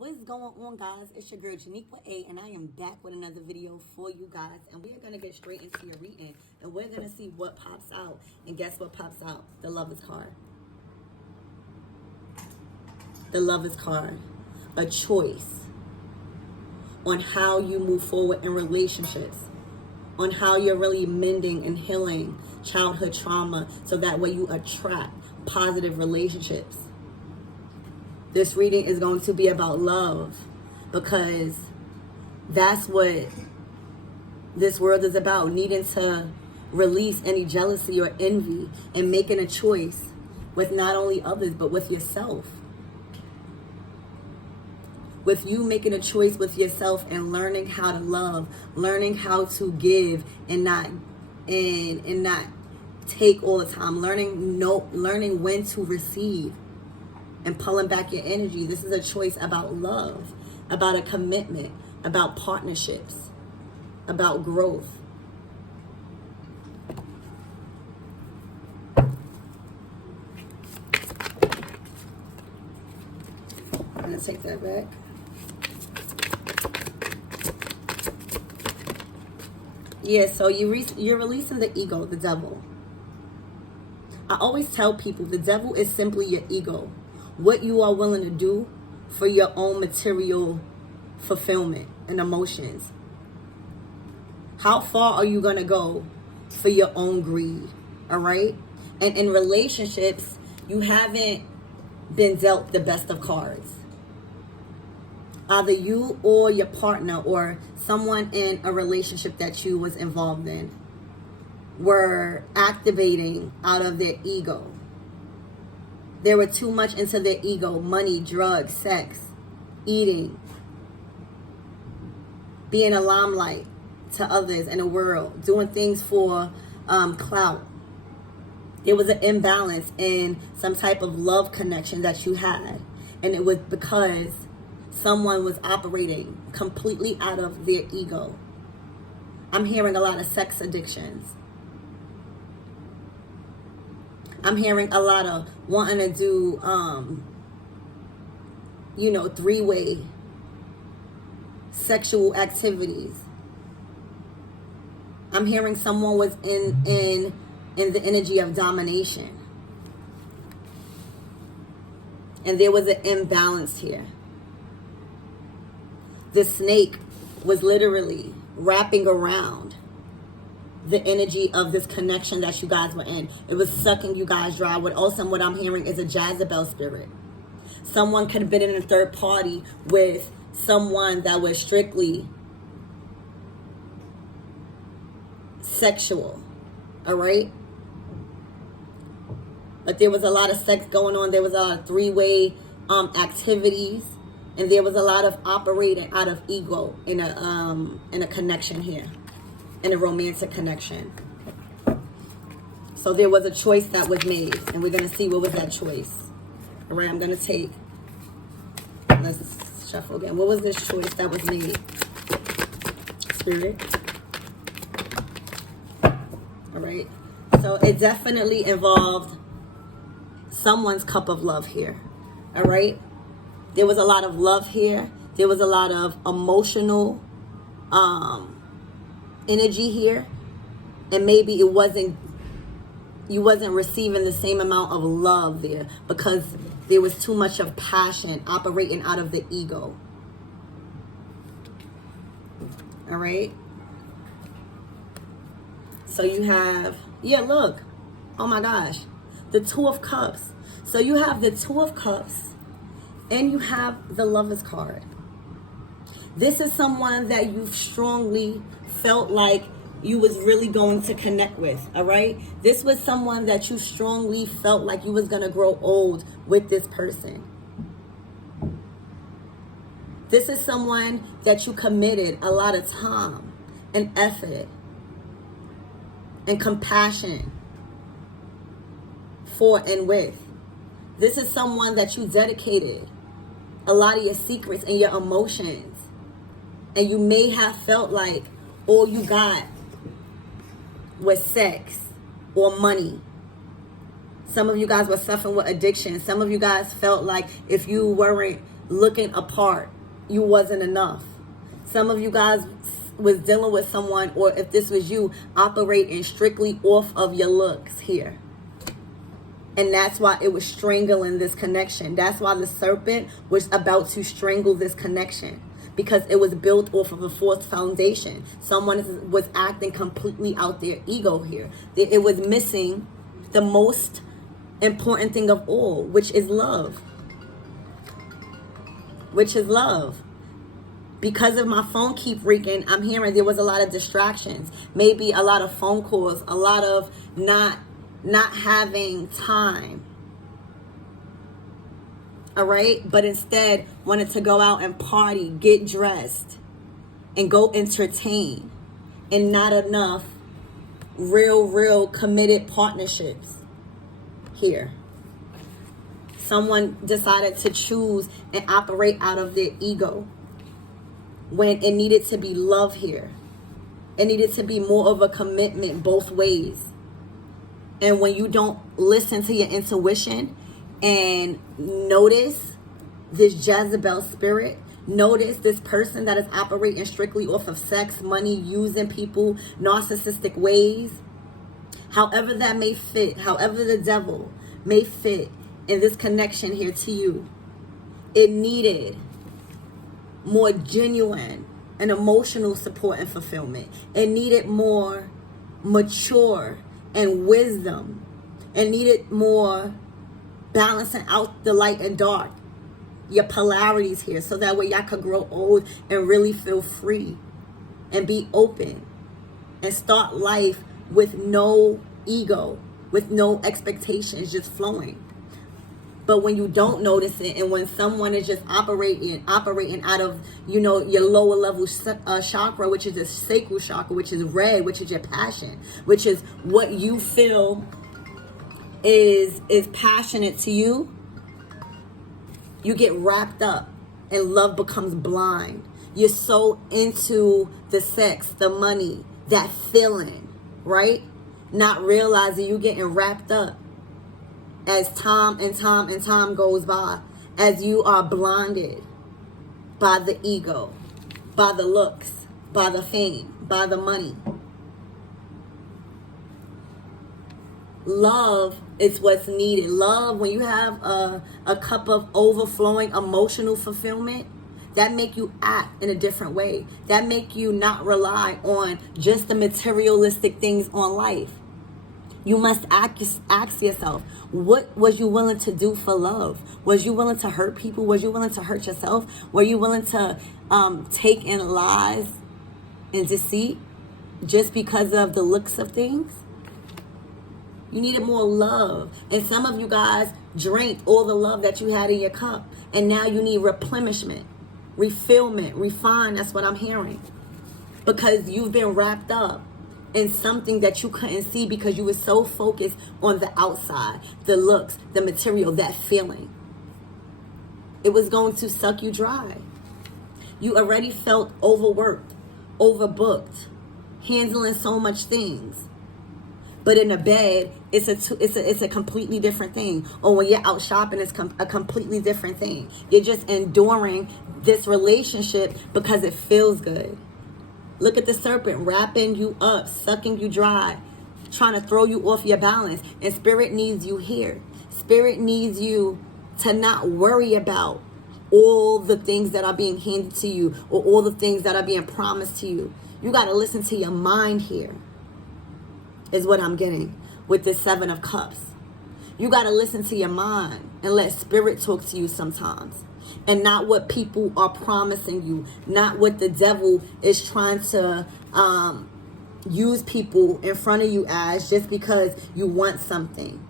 What's going on, guys? It's your girl Janique with A, and I am back with another video for you guys. And we are going to get straight into your reading, and we're going to see what pops out. And guess what pops out? The Lovers card. The Lovers card. A choice on how you move forward in relationships, on how you're really mending and healing childhood trauma so that way you attract positive relationships. This reading is going to be about love, because that's what this world is about, needing to release any jealousy or envy and making a choice with not only others but with yourself. With you making a choice with yourself and learning how to love, learning how to give and not take all the time, learning when to receive and pulling back your energy. This is a choice about love, about a commitment, about partnerships, about growth. I'm gonna take that back. Yeah, so you're releasing the ego, the devil. I always tell people the devil is simply your ego. What you are willing to do for your own material fulfillment and emotions. How far are you going to go for your own greed? All right? And in relationships, you haven't been dealt the best of cards. Either you or your partner or someone in a relationship that you was involved in were activating out of their ego. They were too much into their ego: money, drugs, sex, eating, being a limelight to others in the world, doing things for clout. There was an imbalance in some type of love connection that you had. And it was because someone was operating completely out of their ego. I'm hearing a lot of sex addictions. I'm hearing a lot of wanting to do, three-way sexual activities. I'm hearing someone was in the energy of domination. And there was an imbalance here. The snake was literally wrapping around the energy of this connection that you guys were in. It was sucking you guys dry. What I'm hearing is a Jezebel spirit. Someone could have been in a third party with someone that was strictly sexual. All right? But there was a lot of sex going on. There was a lot of three-way activities. And there was a lot of operating out of ego in a connection here. In a romantic connection. So there was a choice that was made, and we're going to see what was that choice. All right, I'm going to take, let's shuffle again. What was this choice that was made? Spirit. All right, so it definitely involved someone's cup of love here. All right, there was a lot of love here. There was a lot of emotional energy here, and maybe you wasn't receiving the same amount of love there because there was too much of passion operating out of the ego. All right, so you have, look, oh my gosh, the Two of Cups. So you have the Two of Cups and you have the Lovers card. This is someone that you strongly felt like you was really going to connect with, all right? This was someone that you strongly felt like you was going to grow old with this person. This is someone that you committed a lot of time and effort and compassion for and with. This is someone that you dedicated a lot of your secrets and your emotions. And you may have felt like all you got was sex or money. Some of you guys were suffering with addiction. Some of you guys felt like if you weren't looking apart. You wasn't enough. Some of you guys was dealing with someone, or if this was you, operating strictly off of your looks here. And that's why it was strangling this connection. That's why the serpent was about to strangle this connection. Because it was built off of a false foundation. Someone was acting completely out their ego here. It was missing the most important thing of all, which is love. Which is love. Because of my phone keep ringing, I'm hearing there was a lot of distractions. Maybe a lot of phone calls, a lot of not having time. All right? But instead wanted to go out and party, get dressed, and go entertain. And not enough real committed partnerships here. Someone decided to choose and operate out of their ego when it needed to be love here. It needed to be more of a commitment both ways. And when you don't listen to your intuition and notice this Jezebel spirit, notice this person that is operating strictly off of sex, money, using people, narcissistic ways, however that may fit, however the devil may fit in this connection here to you, it needed more genuine and emotional support and fulfillment. It needed more mature and wisdom. It needed more balancing out the light and dark, your polarities here, so that way y'all could grow old and really feel free and be open and start life with no ego, with no expectations, just flowing. But when you don't notice it, and when someone is just operating out of, your lower level chakra, which is the sacral chakra, which is red, which is your passion, which is what you feel is passionate to you, you get wrapped up and love becomes blind. You're so into the sex, the money, that feeling, right? Not realizing you getting wrapped up as time goes by, as you are blinded by the ego, by the looks, by the fame, by the money. Love is what's needed. Love, when you have a cup of overflowing emotional fulfillment, that make you act in a different way. That make you not rely on just the materialistic things on life. You must ask yourself, what was you willing to do for love? Was you willing to hurt people? Was you willing to hurt yourself? Were you willing to take in lies and deceit just because of the looks of things? You needed more love. And some of you guys drank all the love that you had in your cup. And now you need replenishment, refillment, refine. That's what I'm hearing. Because you've been wrapped up in something that you couldn't see because you were so focused on the outside, the looks, the material, that feeling. It was going to suck you dry. You already felt overworked, overbooked, handling so much things. But in a bed, it's a completely different thing. Or when you're out shopping, it's a completely different thing. You're just enduring this relationship because it feels good. Look at the serpent wrapping you up, sucking you dry, trying to throw you off your balance. And spirit needs you here. Spirit needs you to not worry about all the things that are being handed to you or all the things that are being promised to you. You got to listen to your mind here, is what I'm getting with this 7 of Cups. You got to listen to your mind and let spirit talk to you sometimes. And not what people are promising you. Not what the devil is trying to use people in front of you as just because you want something.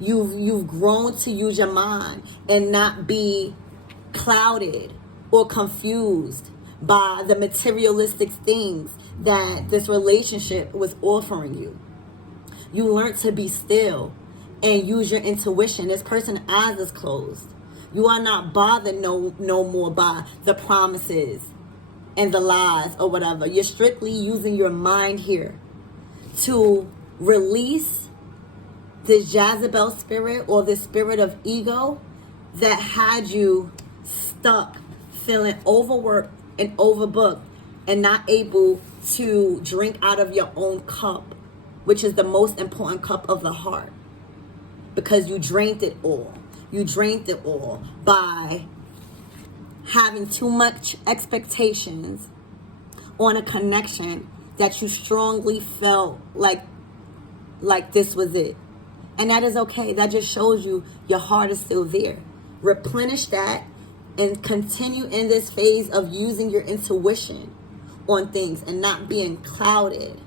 You've grown to use your mind and not be clouded or confused by the materialistic things that this relationship was offering you. You learned to be still and use your intuition. This person's eyes is closed. You are not bothered no more by the promises and the lies or whatever. You're strictly using your mind here to release this Jezebel spirit or this spirit of ego that had you stuck, feeling overworked and overbooked, and not able to drink out of your own cup, which is the most important cup of the heart, because you drained it all. You drained it all by having too much expectations on a connection that you strongly felt like this was it. And that is okay. That just shows you your heart is still there. Replenish that and continue in this phase of using your intuition on things and not being clouded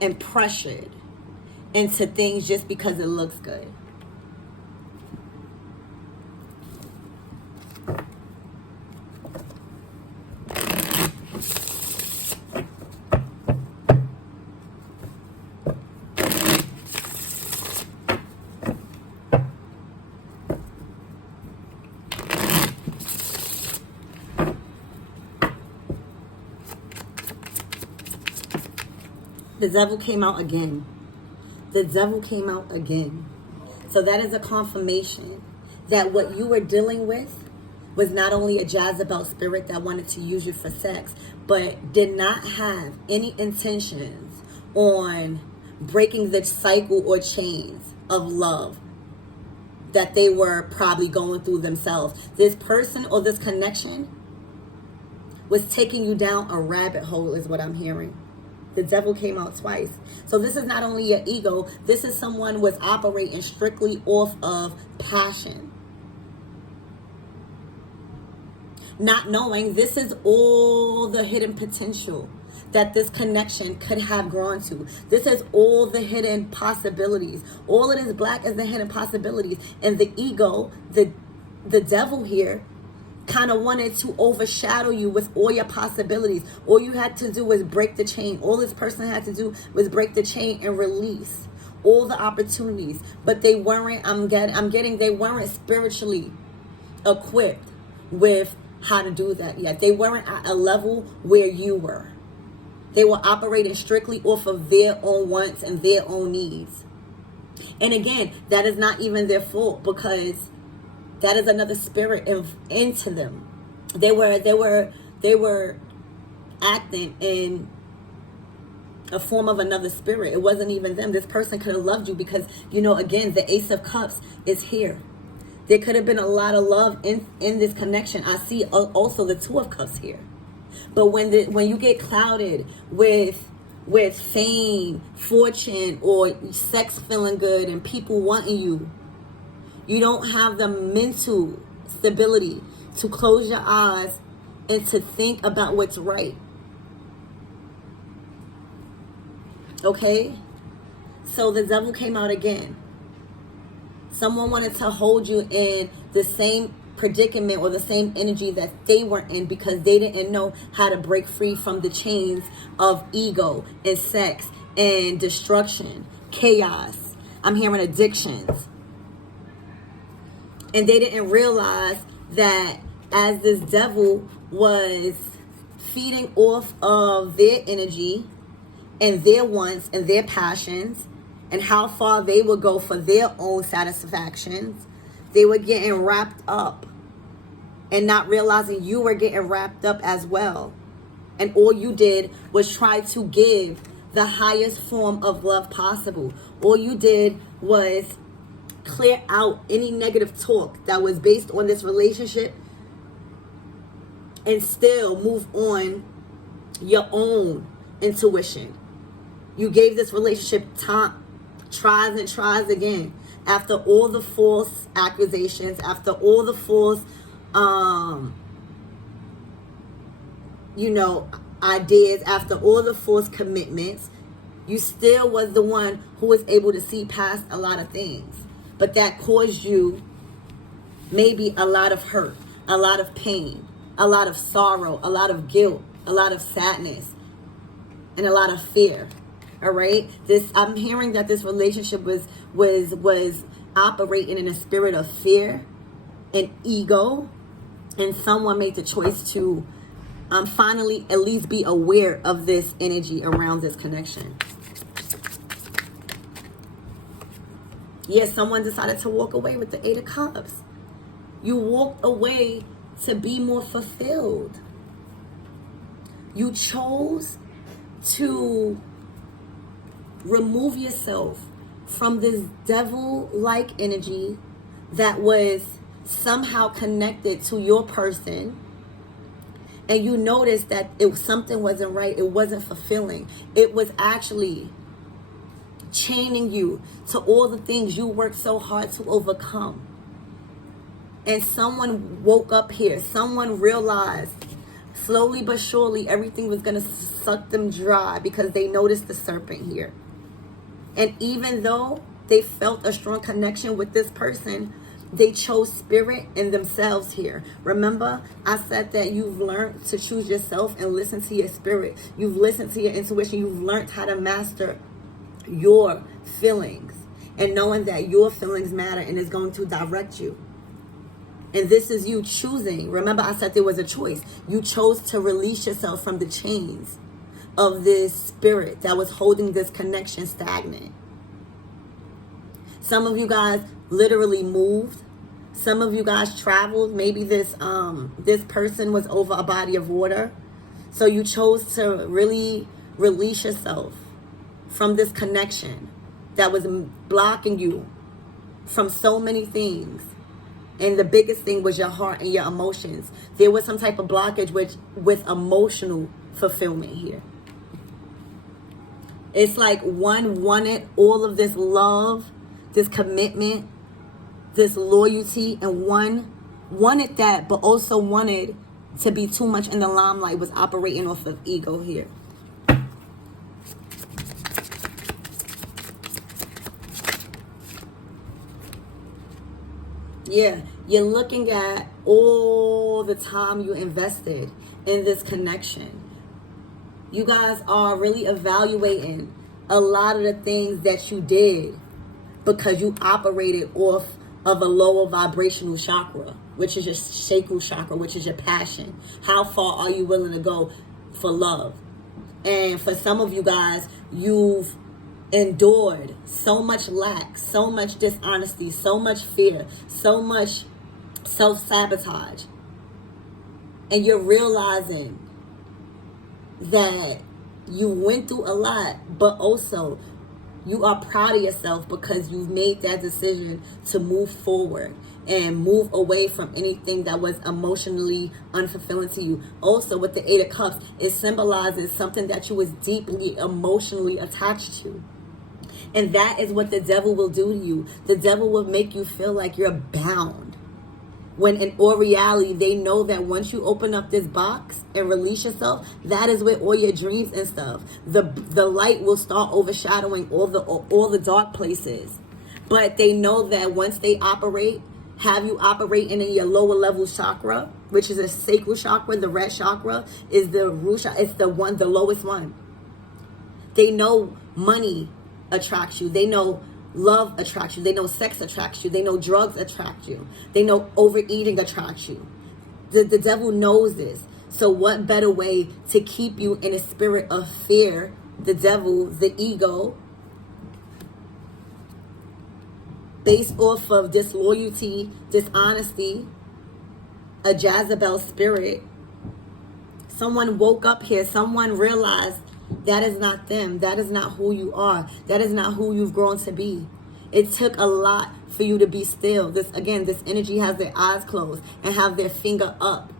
and pressured into things just because it looks good. The devil came out again. The devil came out again. So that is a confirmation that what you were dealing with was not only a Jezebel spirit that wanted to use you for sex, but did not have any intentions on breaking the cycle or chains of love that they were probably going through themselves. This person or this connection was taking you down a rabbit hole, is what I'm hearing. The devil came out twice. So this is not only your ego. This is someone who was operating strictly off of passion. Not knowing this is all the hidden potential that this connection could have grown to. This is all the hidden possibilities. All it is black is the hidden possibilities. And the ego, the devil here, kind of wanted to overshadow you with all your possibilities. All you had to do was break the chain. All this person had to do was break the chain and release all the opportunities. But they weren't, they weren't spiritually equipped with how to do that yet. They weren't at a level where you were. They were operating strictly off of their own wants and their own needs. And again, that is not even their fault, because that is another spirit into them. They were acting in a form of another spirit. It wasn't even them. This person could have loved you because, again, the Ace of Cups is here. There could have been a lot of love in this connection. I see also the Two of Cups here. But when you get clouded with fame, fortune, or sex feeling good and people wanting you, you don't have the mental stability to close your eyes and to think about what's right. Okay? So the devil came out again. Someone wanted to hold you in the same predicament or the same energy that they were in, because they didn't know how to break free from the chains of ego and sex and destruction, chaos. I'm hearing addictions. And they didn't realize that as this devil was feeding off of their energy and their wants and their passions and how far they would go for their own satisfactions, they were getting wrapped up and not realizing you were getting wrapped up as well. And all you did was try to give the highest form of love possible. All you did was clear out any negative talk that was based on this relationship and still move on your own intuition. You gave this relationship time, tries and tries again. After all the false accusations, after all the false, ideas, after all the false commitments, you still was the one who was able to see past a lot of things. But that caused you maybe a lot of hurt, a lot of pain, a lot of sorrow, a lot of guilt, a lot of sadness, and a lot of fear. All right? I'm hearing that this relationship was operating in a spirit of fear and ego, and someone made the choice to finally at least be aware of this energy around this connection. Yes, someone decided to walk away with the Eight of Cups. You walked away to be more fulfilled. You chose to remove yourself from this devil-like energy that was somehow connected to your person, and you noticed that something wasn't right. It wasn't fulfilling. It was actually chaining you to all the things you worked so hard to overcome. And someone woke up here. Someone realized slowly but surely everything was going to suck them dry because they noticed the serpent here. And even though they felt a strong connection with this person, they chose spirit and themselves here. Remember, I said that you've learned to choose yourself and listen to your spirit. You've listened to your intuition. You've learned how to master your feelings and knowing that your feelings matter and is going to direct you. And this is you choosing. Remember, I said there was a choice. You chose to release yourself from the chains of this spirit that was holding this connection stagnant. Some of you guys literally moved. Some of you guys traveled. Maybe this person was over a body of water. So you chose to really release yourself from this connection that was blocking you from so many things. And the biggest thing was your heart and your emotions. There was some type of blockage with emotional fulfillment here. It's like one wanted all of this love, this commitment, this loyalty, and one wanted that, but also wanted to be too much in the limelight, was operating off of ego here. Yeah, you're looking at all the time you invested in this connection. You guys are really evaluating a lot of the things that you did because you operated off of a lower vibrational chakra, which is your sacral chakra, which is your passion. How far are you willing to go for love? And for some of you guys, you've endured so much lack, so much dishonesty, so much fear, so much self-sabotage. And you're realizing that you went through a lot, but also you are proud of yourself because you've made that decision to move forward and move away from anything that was emotionally unfulfilling to you. Also, with the Eight of Cups, it symbolizes something that you was deeply emotionally attached to. And that is what the devil will do to you. The devil will make you feel like you're bound. When in all reality, they know that once you open up this box and release yourself, that is where all your dreams and stuff, the light will start overshadowing all the dark places. But they know that once they have you operating in your lower level chakra, which is a sacral chakra, the red chakra is the root chakra, it's the lowest one. They know money attracts you. They know love attracts you. They know sex attracts you. They know drugs attract you. They know overeating attracts you. The devil knows this. So what better way to keep you in a spirit of fear? The devil, the ego, based off of disloyalty, dishonesty, a Jezebel spirit. Someone woke up here. Someone realized that is not them. That is not who you are. That is not who you've grown to be. It took a lot for you to be still. This energy has their eyes closed and have their finger up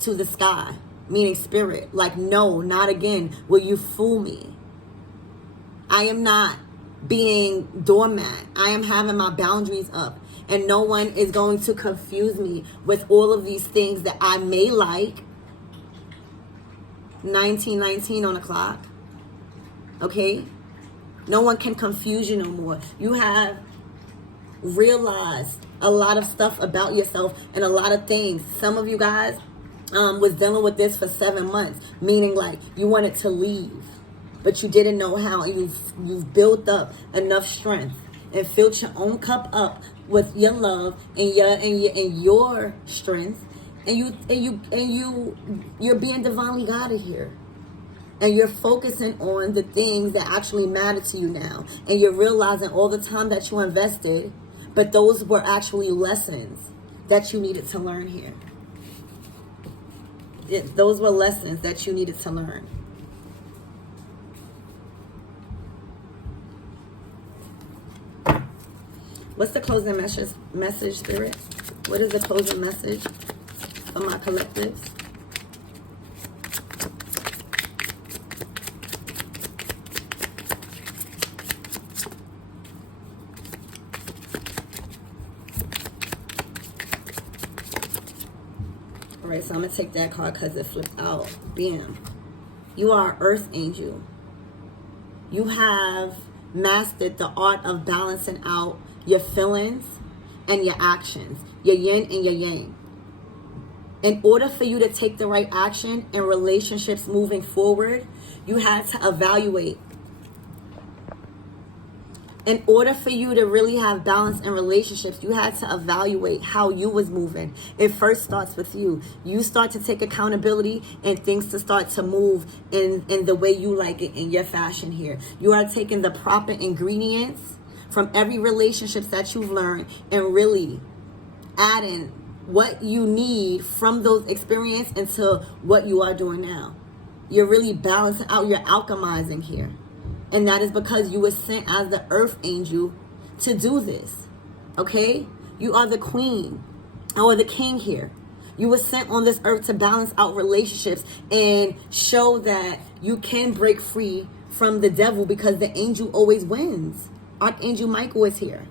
to the sky, meaning spirit. Like, no, not again. Will you fool me? I am not being doormat. I am having my boundaries up. And no one is going to confuse me with all of these things that I may like. 1919 on the clock. Okay? No one can confuse you no more. You have realized a lot of stuff about yourself and a lot of things. Some of you guys was dealing with this for 7 months, meaning like you wanted to leave, but you didn't know how. You've built up enough strength and filled your own cup up with your love and your strength, and you're being divinely guided here. And you're focusing on the things that actually matter to you now. And you're realizing all the time that you invested, but those were actually lessons that you needed to learn here. Those were lessons that you needed to learn. What's the closing message, Spirit? What is the closing message for my collectives? All right, so I'm going to take that card because it flipped out. Bam. You are an earth angel. You have mastered the art of balancing out your feelings and your actions, your yin and your yang. In order for you to take the right action in relationships moving forward, you had to evaluate. In order for you to really have balance in relationships, you had to evaluate how you was moving. It first starts with you. You start to take accountability and things to start to move in the way you like it, in your fashion here. You are taking the proper ingredients from every relationships that you've learned and really adding what you need from those experiences into what you are doing now. You're really balancing out, you're alchemizing here. And that is because you were sent as the earth angel to do this. Okay? You are the queen or the king here. You were sent on this earth to balance out relationships and show that you can break free from the devil because the angel always wins. Archangel Michael is here.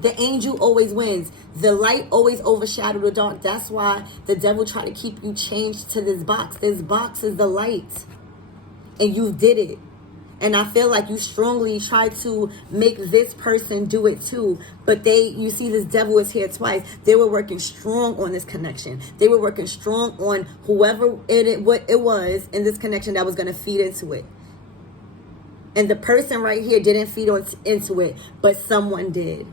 The angel always wins. The light always overshadows the dark. That's why the devil tried to keep you chained to this box. This box is the light. And you did it. And I feel like you strongly tried to make this person do it too. But you see this devil is here twice. They were working strong on this connection. They were working strong on what it was in this connection that was going to feed into it. And the person right here didn't feed into it, but someone did.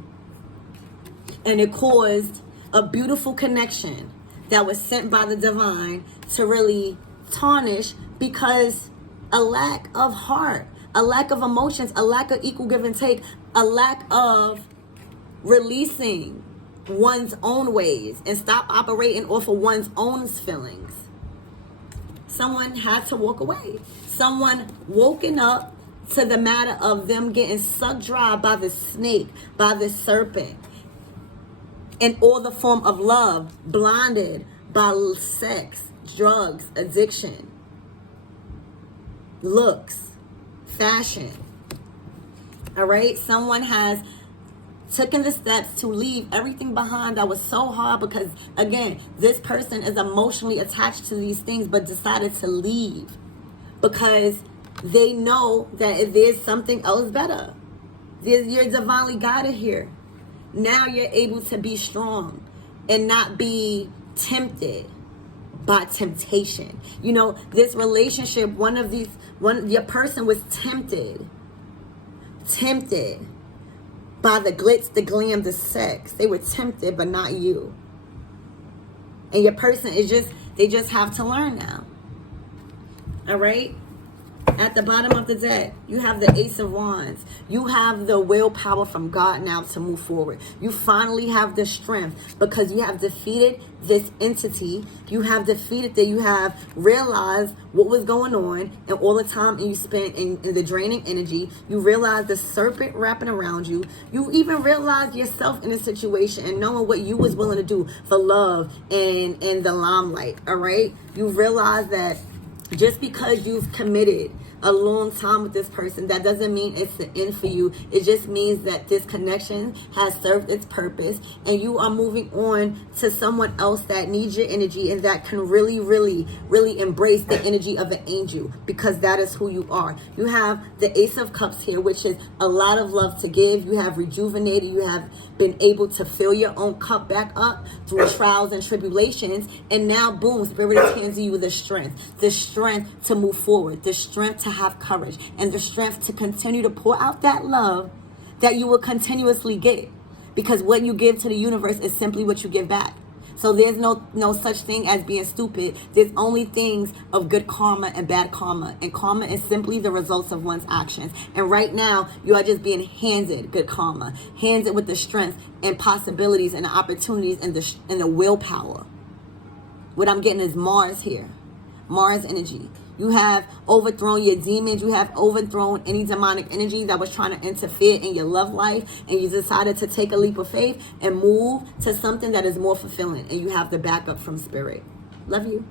And it caused a beautiful connection that was sent by the divine to really tarnish because a lack of heart, a lack of emotions, a lack of equal give and take, a lack of releasing one's own ways and stop operating off of one's own feelings. Someone had to walk away. Someone woken up to the matter of them getting sucked dry by the snake, by the serpent, and all the form of love, blinded by sex, drugs, addiction, looks, fashion. All right? Someone has taken the steps to leave everything behind that was so hard because, again, this person is emotionally attached to these things but decided to leave because they know that there's something else better. You're divinely guided here. Now you're able to be strong and not be tempted by temptation. You know, this relationship, your person was tempted by the glitz, the glam, the sex. They were tempted, but not you. And your person they just have to learn now. All right? At the bottom of the deck, you have the Ace of Wands. You have the willpower from God now to move forward. You finally have the strength because you have defeated this entity. You have defeated that. You have realized what was going on and all the time you spent in the draining energy. You realize the serpent wrapping around you. You even realize yourself in a situation and knowing what you was willing to do for love and the limelight. All right? You realize that just because you've committed a long time with this person, that doesn't mean it's the end for you. It just means that this connection has served its purpose and you are moving on to someone else that needs your energy and that can really, really, really embrace the energy of an angel because that is who you are. You have the Ace of Cups here, which is a lot of love to give. You have rejuvenated. You have been able to fill your own cup back up through trials and tribulations. And now, boom, Spirit is handing you the strength to move forward, the strength to have courage, and the strength to continue to pour out that love that you will continuously get. Because what you give to the universe is simply what you give back. So there's no such thing as being stupid. There's only things of good karma and bad karma. And karma is simply the results of one's actions. And right now, you are just being handed good karma. Handed with the strength and possibilities and the opportunities and the willpower. What I'm getting is Mars here. Mars energy. You have overthrown your demons. You have overthrown any demonic energy that was trying to interfere in your love life. And you decided to take a leap of faith and move to something that is more fulfilling. And you have the backup from spirit. Love you.